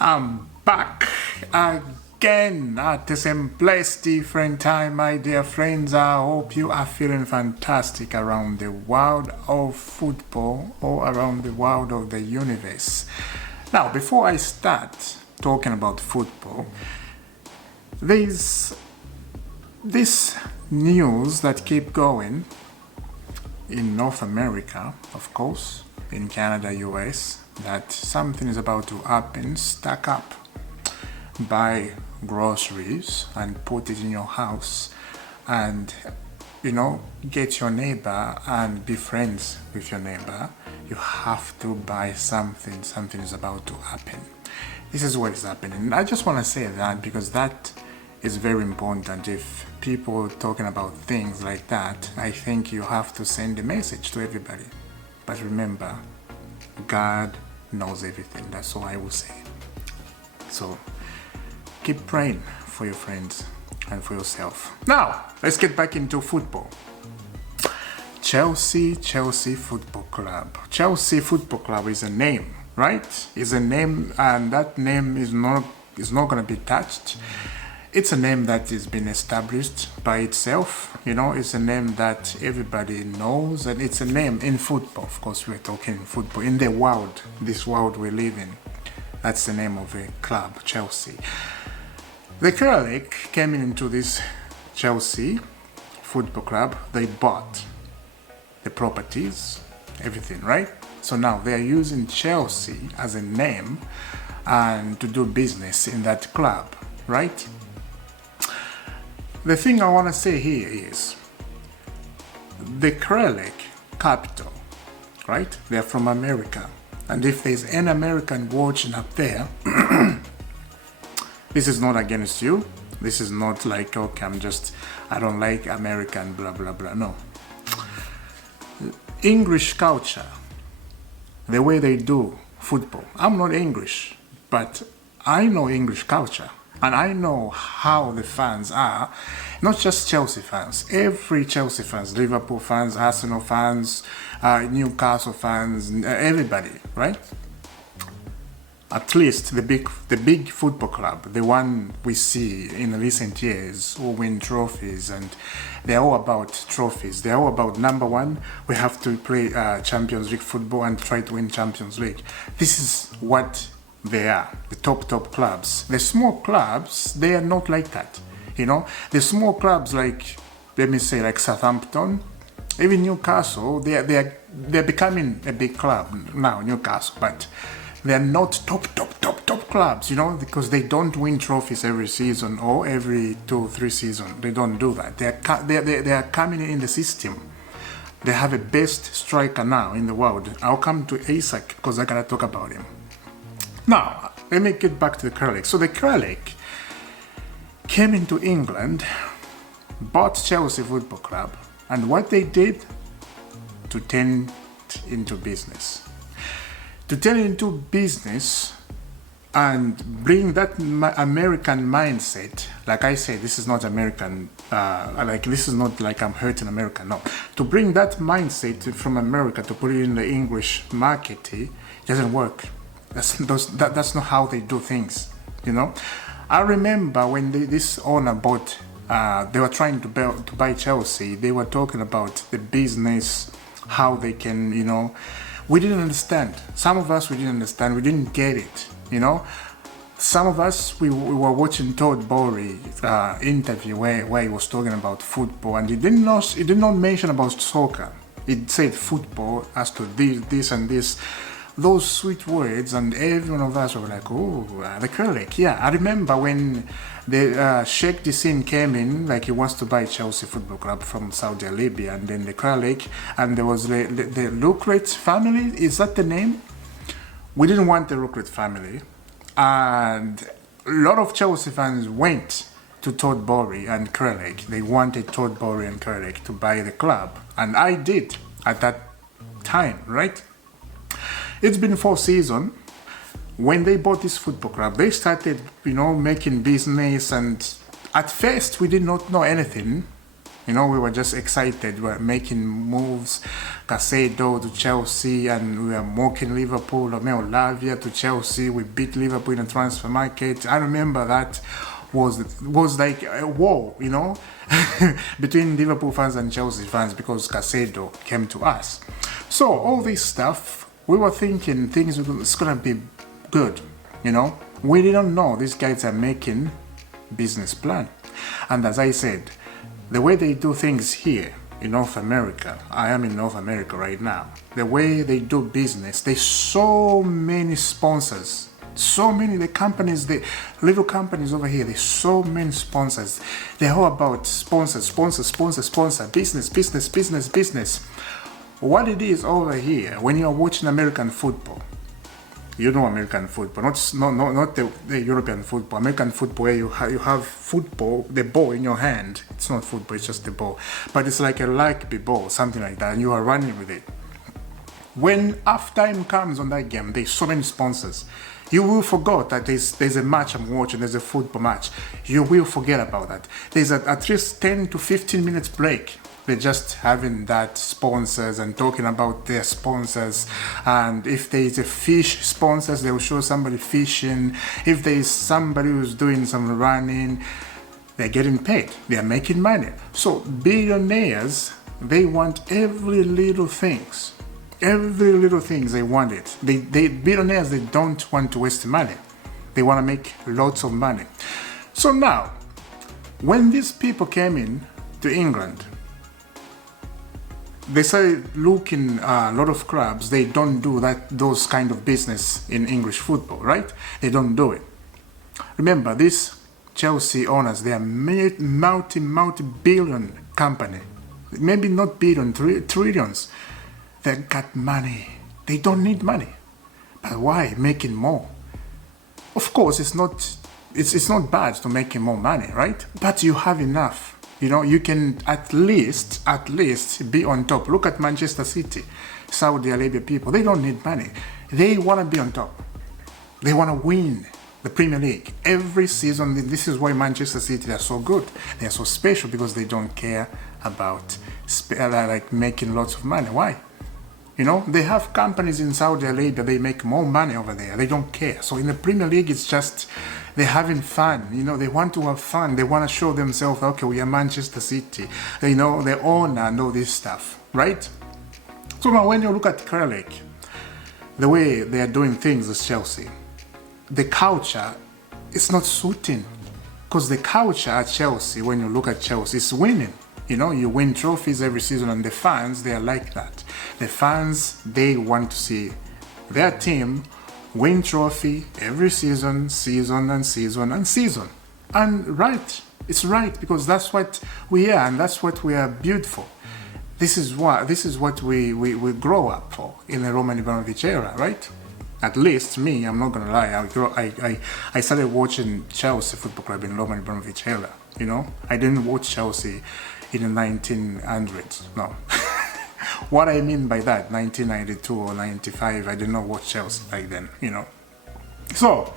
I'm back again at the same place, different time, my dear friends. I hope you are feeling fantastic around the world of football or around the world of the universe. Now, before I start talking about football, there's this news that keep going in North America, of course, in Canada, US, that something is about to happen. Stack up, buy groceries and put it in your house, and get your neighbor and be friends with your neighbor. You have to buy something. Something is about to happen. This is what is happening. I just want to say that because that is very important. If people talking about things like that, I think you have to send a message to everybody. But remember, God knows everything. That's all I will say. So keep praying for your friends and for yourself. Now, let's get back into football. Chelsea Football Club. Chelsea Football Club is a name, right? Is a name, and that name is not going to be touched. It's a name that has been established by itself. It's a name that everybody knows, and it's a name in football. Of course, we're talking football in the world, this world we live in. That's the name of a club, Chelsea. The Kerlik came into this Chelsea Football Club. They bought the properties, everything, right? So now they are using Chelsea as a name and to do business in that club, right? The thing I want to say here is the Kerlik capital, right? They're from America. And if there's an American watching up there, this is not against you. This is not like, okay, I don't like American, blah, blah, blah. No. English culture, the way they do football. I'm not English, but I know English culture. And I know how the fans are, not just Chelsea fans, every Chelsea fans, Liverpool fans, Arsenal fans, Newcastle fans, everybody, right? At least the big football club, the one we see in recent years, who win trophies, and they're all about trophies. They're all about, number one, we have to play Champions League football and try to win Champions League. This is what they are, the top clubs. The small clubs, they are not like that. The small clubs like, let me say, like Southampton, even Newcastle, they're becoming a big club now, Newcastle, but they're not top clubs, because they don't win trophies every season or every 2-3 seasons. They don't do that. They are coming in the system. They have a best striker now in the world. I'll come to Isak because I gotta talk about him. Now, let me get back to the Kerlik. So the Kerlik came into England, bought Chelsea Football Club, and what they did, to turn it into business. To turn it into business and bring that American mindset, like I say, this is not American, this is not like I'm hurting America, no. To bring that mindset from America to put it in the English market, it doesn't work. That's not how they do things, I remember when this owner bought, they were trying to buy Chelsea. They were talking about the business, how they can, we didn't understand. Some of us, we didn't understand. We didn't get it, Some of us, we were watching Todd Bowley interview where he was talking about football, and he did not mention about soccer. It said football as to this and this. Those sweet words, and every one of us were like, oh, the Kerlik. Yeah, I remember when the Sheikh Dissin came in, like he wants to buy Chelsea Football Club from Saudi Arabia, and then the Kerlik, and there was the Lucret family. Is that the name? We didn't want the Lucret family, and a lot of Chelsea fans went to Todd Bowley and Kerlik. They wanted Todd Bowley and Kerlik to buy the club, and I did at that time, right? It's been 4 seasons. When they bought this football club, they started, making business, and at first we did not know anything. You know, we were just excited. We were making moves, Caicedo to Chelsea, and we were mocking Liverpool, Romeo Lavia to Chelsea. We beat Liverpool in the transfer market. I remember that was like a war, you know, between Liverpool fans and Chelsea fans because Caicedo came to us. So all this stuff, we were thinking things it's gonna be good, you know. We didn't know these guys are making business plan, and as I said, the way they do things here in North America, I am in North America right now, the way they do business, there's so many sponsors, so many, the companies, the little companies over here, there's so many sponsors. They're all about sponsor, business. What it is over here, when you're watching American football, you know American football, not the European football. American football, where you have football, the ball in your hand. It's not football, it's just the ball. But it's like a rugby ball, something like that, and you are running with it. When halftime comes on that game, there's so many sponsors. You will forget that there's a match I'm watching, there's a football match. You will forget about that. There's at least 10 to 15 minutes break. They're just having that sponsors and talking about their sponsors. And if there is a fish sponsors, they will show somebody fishing. If there is somebody who's doing some running, they're getting paid. They are making money. So billionaires, they want every little things. Every little things they want it. They billionaires, they don't want to waste money. They want to make lots of money. So now, when these people came in to England, they started looking a lot of clubs. They don't do those kind of business in English football, right? They don't do it. Remember, these Chelsea owners, they are multi-billion company. Maybe not billion, trillions. They got money. They don't need money. But why making more? Of course, it's not bad to making more money, right? But you have enough. You know, you can at least be on top. Look at Manchester City, Saudi Arabia people. They don't need money. They want to be on top. They want to win the Premier League every season. This is why Manchester City are so good. They are so special because they don't care about like making lots of money. Why? You know, they have companies in Saudi Arabia. They make more money over there. They don't care. So in the Premier League, it's just they're having fun. You know, they want to have fun. They want to show themselves, okay, we are Manchester City. You know, the owner and all this stuff, right? So now when you look at Premier League, the way they are doing things as Chelsea, the culture is not suiting. Because the culture at Chelsea, when you look at Chelsea, is winning. You know, you win trophies every season, and the fans, they are like that. The fans, they want to see their team win trophy every season. And right, it's right, because that's what we are, and that's what we are built for. This is what we grow up for in the Roman Ibrahimovic era, right? At least me, I'm not gonna lie. I started watching Chelsea Football Club in Roman Ibrahimovic era. You know, I didn't watch Chelsea in the 1900s. No. What I mean by that, 1992 or 95, I did not watch Chelsea back then. You know. So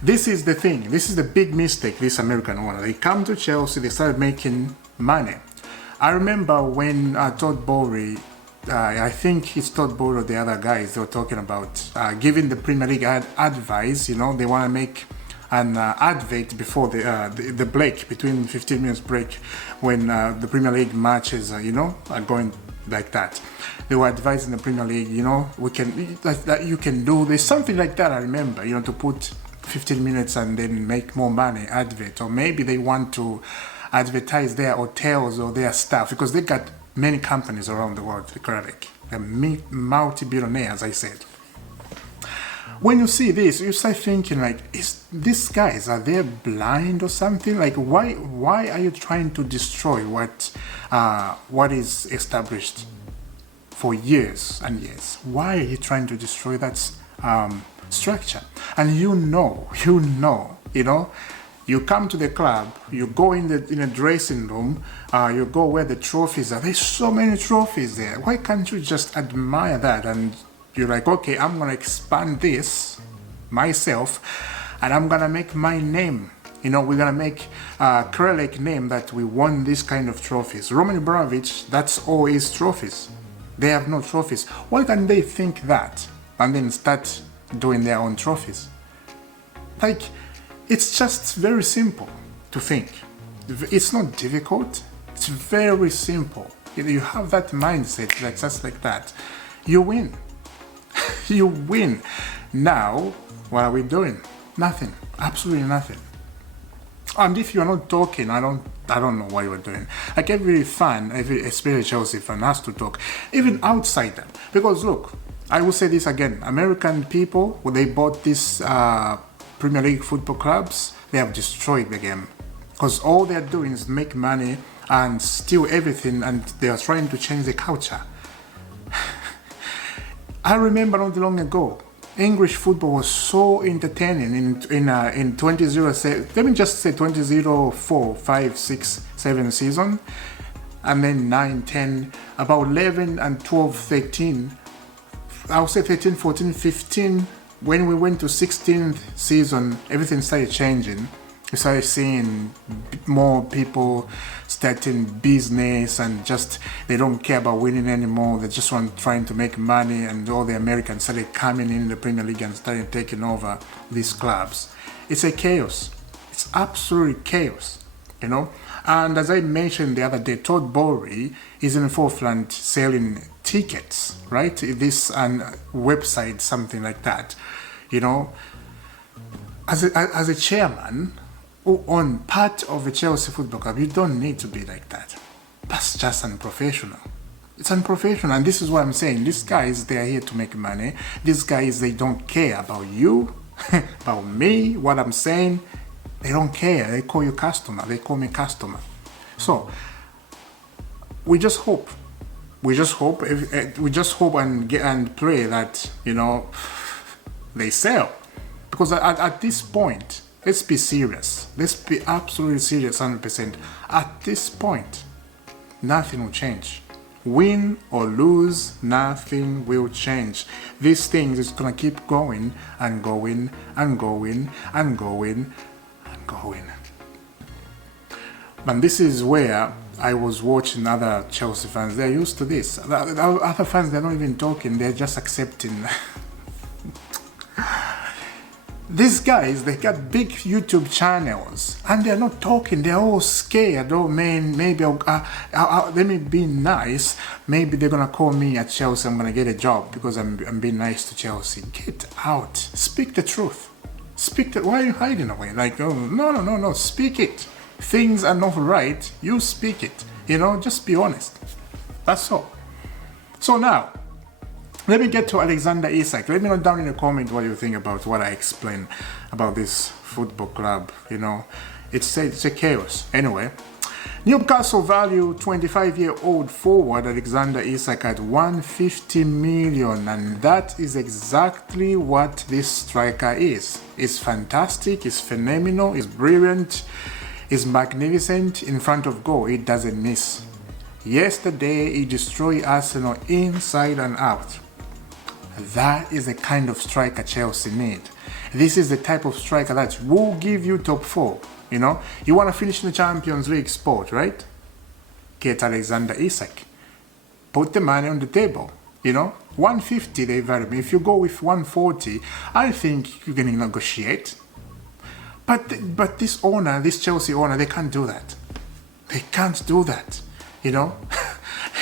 this is the thing. This is the big mistake. This American owner. They come to Chelsea. They started making money. I remember when Todd Bowley, I think it's Todd Bowley or the other guys, they were talking about giving the Premier League advice. You know, they want to make an advert before the break, between 15 minutes break, when the Premier League matches, you know, are going like that. They were advising the Premier League, you know, you can do this, something like that. I remember, you know, to put 15 minutes and then make more money, advert, or maybe they want to advertise their hotels or their stuff, because they got many companies around the world. They're multi-billionaires, I said. When you see this, you start thinking like, these guys, are they blind or something? Like, why are you trying to destroy what is established for years and years? Why are you trying to destroy that structure? And you know, you come to the club, you go in a dressing room, you go where the trophies are. There's so many trophies there. Why can't you just admire that? And you're like, okay, I'm going to expand this myself, and I'm going to make my name You know, we're gonna make Krelek name that we won this kind of trophies. Roman Abramovich, that's all his trophies. They have no trophies. Why can't they think that and then start doing their own trophies? Like, it's just very simple to think. It's not difficult. It's very simple. You have that mindset, like just like that, you win. You win. Now, what are we doing? Nothing. Absolutely nothing. And if you're not talking, I don't know what you're doing. Like every fan, especially Chelsea fan, has to talk, even outside them. Because look, I will say this again: American people, when they bought these Premier League football clubs, they have destroyed the game. Because all they're doing is make money and steal everything, and they are trying to change the culture. I remember not long ago, English football was so entertaining in 2007. Let me just say 2004, 5, 6, 7 season, and then 9, 10, about 11 and 12, 13. I would say 13, 14, 15. When we went to 16th season, everything started changing. We started seeing more people starting business, and just they don't care about winning anymore. They just want trying to make money, and all the Americans started coming in the Premier League and started taking over these clubs. It's a chaos. It's absolute chaos, you know. And as I mentioned the other day, Todd Bowley is in Forthland selling tickets, right? This website, something like that, you know. As a chairman who own part of the Chelsea Football Club, you don't need to be like that. That's just unprofessional. It's unprofessional, and this is what I'm saying. These guys, they are here to make money. These guys, they don't care about you, about me, what I'm saying. They don't care. They call you customer. They call me customer. So we just hope. We just hope and pray that, you know, they sell. Because at this point, let's be serious. Let's be absolutely serious, 100%. At this point, nothing will change. Win or lose, nothing will change. These things is gonna keep going and going and going and going and going. And this is where I was watching other Chelsea fans. They're used to this. The other fans, they're not even talking. They're just accepting. These guys, they got big YouTube channels and they're not talking. They're all scared. Oh man, maybe let me be nice. Maybe they're gonna call me at Chelsea. I'm gonna get a job because I'm being nice to Chelsea. Get out. Speak the truth. Why are you hiding away? Like, oh, no. Speak it. Things are not right. You speak it. You know, just be honest. That's all. So now, let me get to Alexander Isak. Let me know down in the comment what you think about what I explained about this football club. You know, it's a chaos. Anyway, Newcastle value 25-year-old forward Alexander Isak at 150 million, and that is exactly what this striker is. It's fantastic, it's phenomenal, it's brilliant, it's magnificent in front of goal. It doesn't miss. Yesterday, he destroyed Arsenal inside and out. That is the kind of striker Chelsea need. This is the type of striker that will give you top 4. You know, you want to finish in the Champions League spot, right? Get Alexander Isak. Put the money on the table. You know, 150 they value me. If you go with 140, I think you can negotiate. But this owner, this Chelsea owner, they can't do that. They can't do that. You know,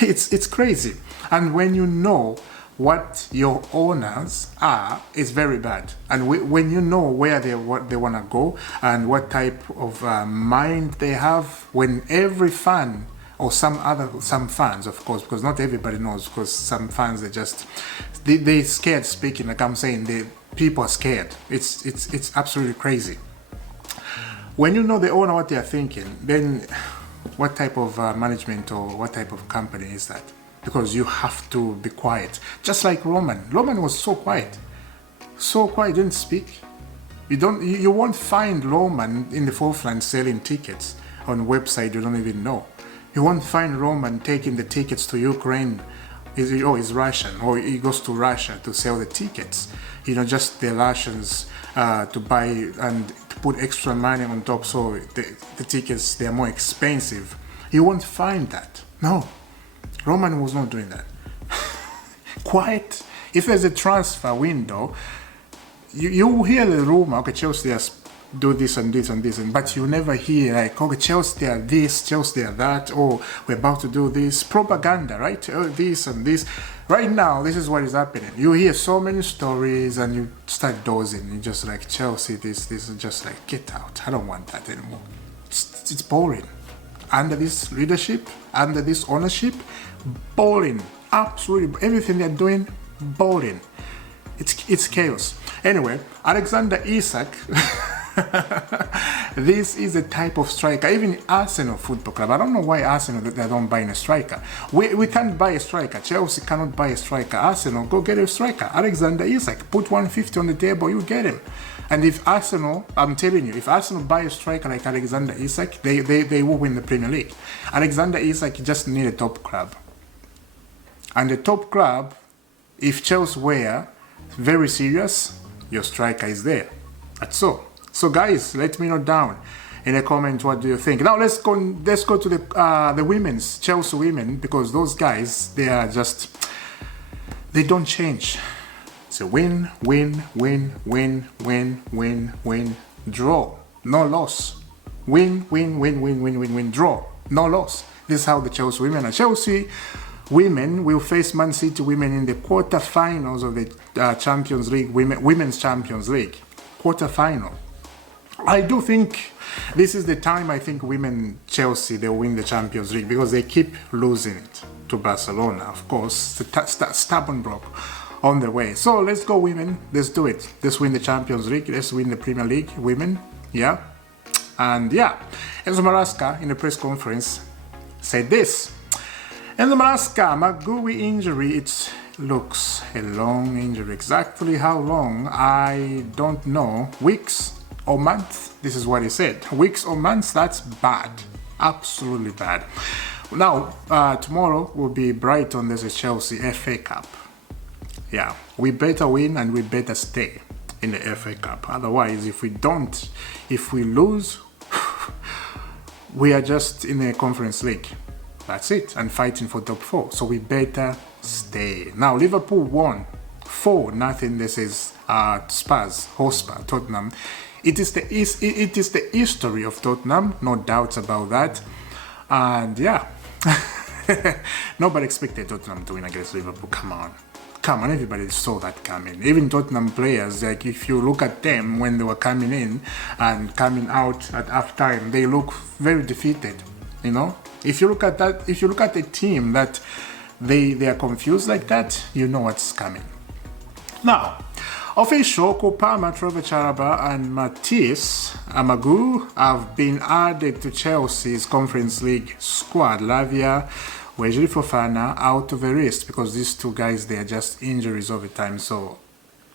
it's crazy. And when you know what your owners are, it's very bad. And when you know where they want to go and what type of mind they have, when every fan or some fans, of course, because not everybody knows, because some fans they're scared speaking. Like I'm saying, people are scared. It's absolutely crazy. When you know the owner what they are thinking, then what type of management or what type of company is that? Because you have to be quiet. Just like Roman. Roman was so quiet. So quiet, didn't speak. You won't find Roman in the Forthland selling tickets on a website you don't even know. You won't find Roman taking the tickets to Ukraine. He's Russian, or he goes to Russia to sell the tickets. You know, just the Russians to buy and to put extra money on top so the tickets, they are more expensive. You won't find that. No, Roman was not doing that. Quiet. If there's a transfer window, you hear the rumor, okay, Chelsea has do this and this and this, but you never hear like, okay, Chelsea are this, Chelsea are that, or we're about to do this. Propaganda, right? Oh, this and this. Right now, this is what is happening. You hear so many stories and you start dozing. You're just like, Chelsea, this is just like, get out. I don't want that anymore. It's boring. Under this leadership, under this ownership, boring. Absolutely. Everything they're doing, boring. It's chaos. Anyway, Alexander Isak. This is a type of striker. Even Arsenal Football Club, I don't know why Arsenal they don't buy a striker. We can't buy a striker. Chelsea cannot buy a striker. Arsenal, go get a striker. Alexander Isak, put 150 on the table, you get him. And if Arsenal, I'm telling you, if Arsenal buy a striker like Alexander Isak, they will win the Premier League. Alexander Isak just need a top club. And the top club, if Chelsea were very serious, your striker is there. That's all. So guys, let me know down in the comment what do you think. Now let's go to the women's Chelsea women, because those guys, they are just, they don't change. It's a win, win, win, win, win, win, win, draw, no loss. Win, win, win, win, win, win, win, draw, no loss. This is how the Chelsea women are. Chelsea women will face Man City women in the quarterfinals of the Champions League, Women's Champions League. Quarterfinal. I do think this is the time I think women Chelsea, they'll win the Champions League, because they keep losing it to Barcelona. Of course, the stubborn block on the way. So let's go women, let's do it. Let's win the Champions League, let's win the Premier League, women, yeah. And yeah, Enzo Maresca in the press conference said this. Enzo Maresca, Magui injury, it looks a long injury. Exactly how long, I don't know. Weeks or months? This is what he said. Weeks or months? That's bad. Absolutely bad. Now, tomorrow will be Brighton. There's a Chelsea FA Cup. Yeah, we better win and we better stay in the FA Cup. Otherwise, if we lose, we are just in the Conference League. That's it, and fighting for top 4. So we better stay. Now, Liverpool won 4-0. This is Spurs, Hotspur, Tottenham. It is the history of Tottenham, no doubts about that. And yeah, nobody expected Tottenham to win against Liverpool. Come on, everybody saw that coming. Even Tottenham players, like if you look at them when they were coming in and coming out at half time, they look very defeated. You know, if you look at that, if you look at a team that they are confused like that, you know what's coming. Now, official Kopama, Trevor Chalobah and Matisse Amagu have been added to Chelsea's Conference League squad. Lavia, Wesley Fofana out of the list because these two guys, they are just injuries over time. So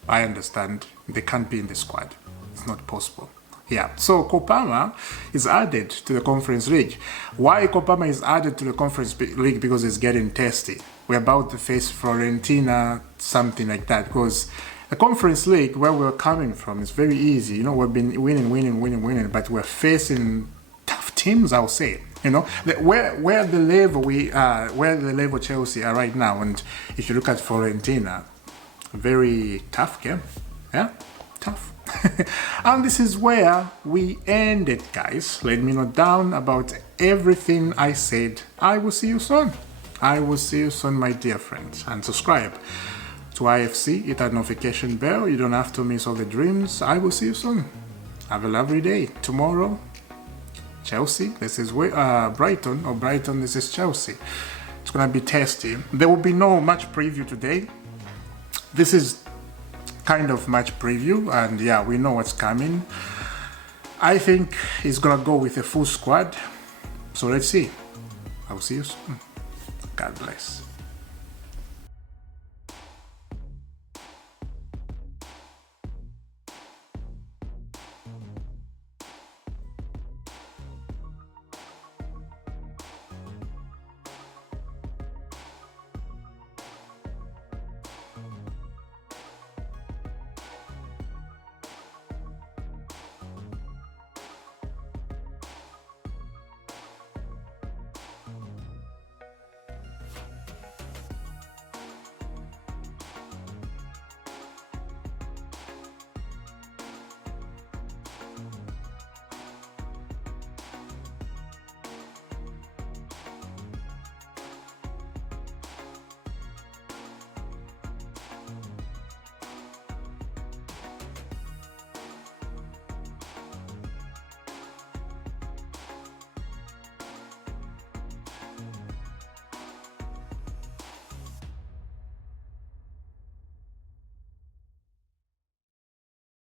I understand they can't be in the squad. It's not possible. Yeah, so Kopama is added to the Conference League. Why Kopama is added to the Conference League? Because it's getting testy. We're about to face Fiorentina, something like that. Because the Conference League, where we're coming from, is very easy. You know, we've been winning, but we're facing tough teams, I'll say. You know, where the level we are, where the level Chelsea are right now, and if you look at Fiorentina, very tough game. Yeah, tough. And this is where we ended, guys. Let me know down about everything I said. I will see you soon. I will see you soon, my dear friends. And subscribe to IFC, hit that notification bell. You don't have to miss all the dreams. I will see you soon. Have a lovely day. Tomorrow, Chelsea, this is Brighton, or Brighton, this is Chelsea. It's gonna be tasty. There will be no match preview today. This is kind of match preview, and yeah, we know what's coming. I think he's gonna go with a full squad, so let's see. I'll see you soon. God bless.